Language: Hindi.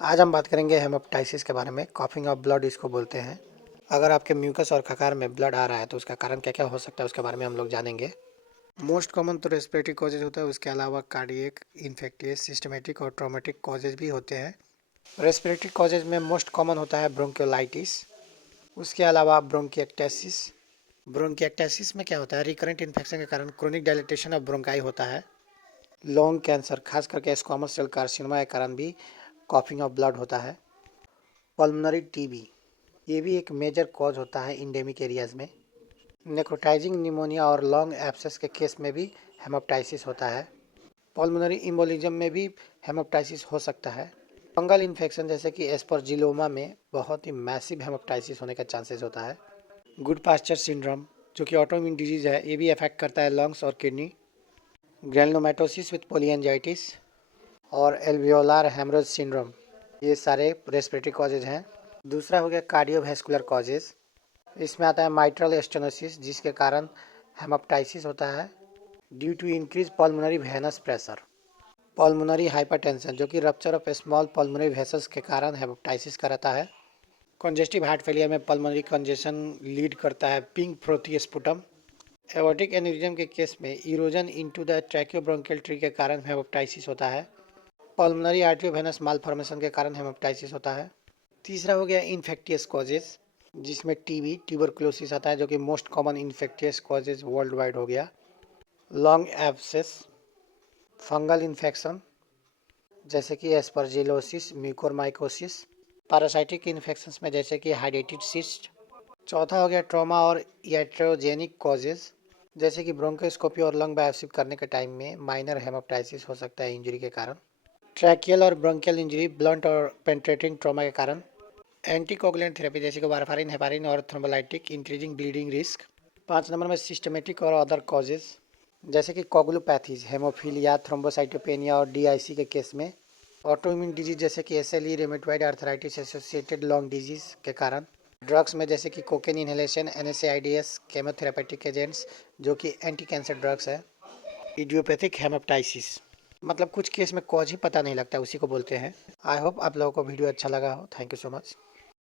आज हम बात करेंगे हेमेटाइटिस के बारे में। कॉफिंग ऑफ ब्लड इसको बोलते हैं। अगर आपके म्यूकस और खकार में ब्लड आ रहा है तो उसका कारण क्या क्या हो सकता है उसके बारे में हम लोग जानेंगे। मोस्ट कॉमन तो रेस्पिरेटरी कॉजेज होता है, उसके अलावा कार्डियक, इन्फेक्टियस, सिस्टमेटिक और ट्रॉमेटिक कॉजेज भी होते हैं। रेस्पिरेटरी कॉजेज में मोस्ट कॉमन होता है ब्रोंकियोलाइटिस, उसके अलावा ब्रोंकिएक्टेसिस। ब्रोंकिएक्टेसिस में क्या होता है, रिकरेंट इन्फेक्शन के कारण क्रोनिक डायलिटेशन ऑफ ब्रोंकाई होता है। लॉन्ग कैंसर, खास करके स्क्वामस सेल कार्सिनोमा के कारण भी कॉफिंग ऑफ ब्लड होता है। पल्मोनरी टीबी, ये भी एक मेजर कॉज होता है इंडेमिक एरियाज में। नेक्रोटाइजिंग निमोनिया और लॉन्ग एब्सेस के केस में भी हेमोप्टाइसिस होता है। पल्मोनरी इम्बोलिज्म में भी हेमोप्टाइसिस हो सकता है। फंगल इन्फेक्शन जैसे कि एस्परजिलोमा में बहुत ही मैसिव हेमोप्टाइसिस होने का चांसेस होता है। गुड पास्चर सिंड्रोम जो कि ऑटोइम्यून डिजीज है, ये भी अफेक्ट करता है लंग्स और किडनी। ग्रैनुलोमैटोसिस विथ पोलियंजाइटिस और एल्वियोलार हेमरेज सिंड्रोम, ये सारे रेस्पिरेटरी कॉजेज हैं। दूसरा हो गया कार्डियोवैस्कुलर कॉजेज। इसमें आता है माइट्रल स्टेनोसिस, जिसके कारण हेमोप्टाइसिस होता है due to increase pulmonary venous pressure. Pulmonary hypertension जो कि rupture of small pulmonary vessels के कारण हेमोप्टाइसिस कराता है। कंजेस्टिव हार्ट फेलियर में पल्मोनरी कंजेशन लीड करता है pink frothy sputum. Aortic aneurysm के केस में erosion into the tracheobronchial tree के कारण हेमोप्टाइसिस होता है। पल्मोनरी आर्टरियोवेनस मालफॉर्मेशन के कारण हेमोप्टाइसिस होता है। तीसरा हो गया इन्फेक्टियस कॉजेज, जिसमें टीबी, ट्यूबरकुलोसिस आता है जो कि most common infectious causes world wide हो गया। लॉन्ग एब्सेस, फंगल इन्फेक्शन जैसे कि एस्परजिलोसिस, म्यूकोरमाइकोसिस। पैरासाइटिक इन्फेक्शंस में जैसे कि हाइडेटिड सिस्ट। चौथा हो गया ट्रॉमा और iatrogenic कॉजेज, जैसे कि ब्रोंकोस्कोपी और लंग बायोप्सी करने के टाइम में माइनर हेमोप्टाइसिस हो सकता है इंजरी के कारण। ट्रैकियल और ब्रोंकियल इंजरी, ब्लंट और पेंट्रेटिंग ट्रॉमा के कारण। एंटीकोगुलेंट थेरेपी जैसे कि वारफारिन, हेपारिन और thrombolytic, increasing bleeding risk. 5 number में सिस्टमेटिक और अदर कॉजेज जैसे कि कोगुलोपैथीज, हेमोफीलिया, थ्रोम्बोसाइटोपेनिया और डीआईसी के केस में। ऑटोइम्यून डिजीज जैसे कि SLE, rheumatoid arthritis associated lung disease के कारण। ड्रग्स में जैसे कि cocaine inhalation, NSAIDs, chemotherapeutic agents जो कि एंटी कैंसर ड्रग्स है। इडियोपैथिक हेमोप्टाइसिस मतलब कुछ केस में कॉज ही पता नहीं लगता, उसी को बोलते हैं। आई होप आप लोगों को वीडियो अच्छा लगा हो। Thank you so much.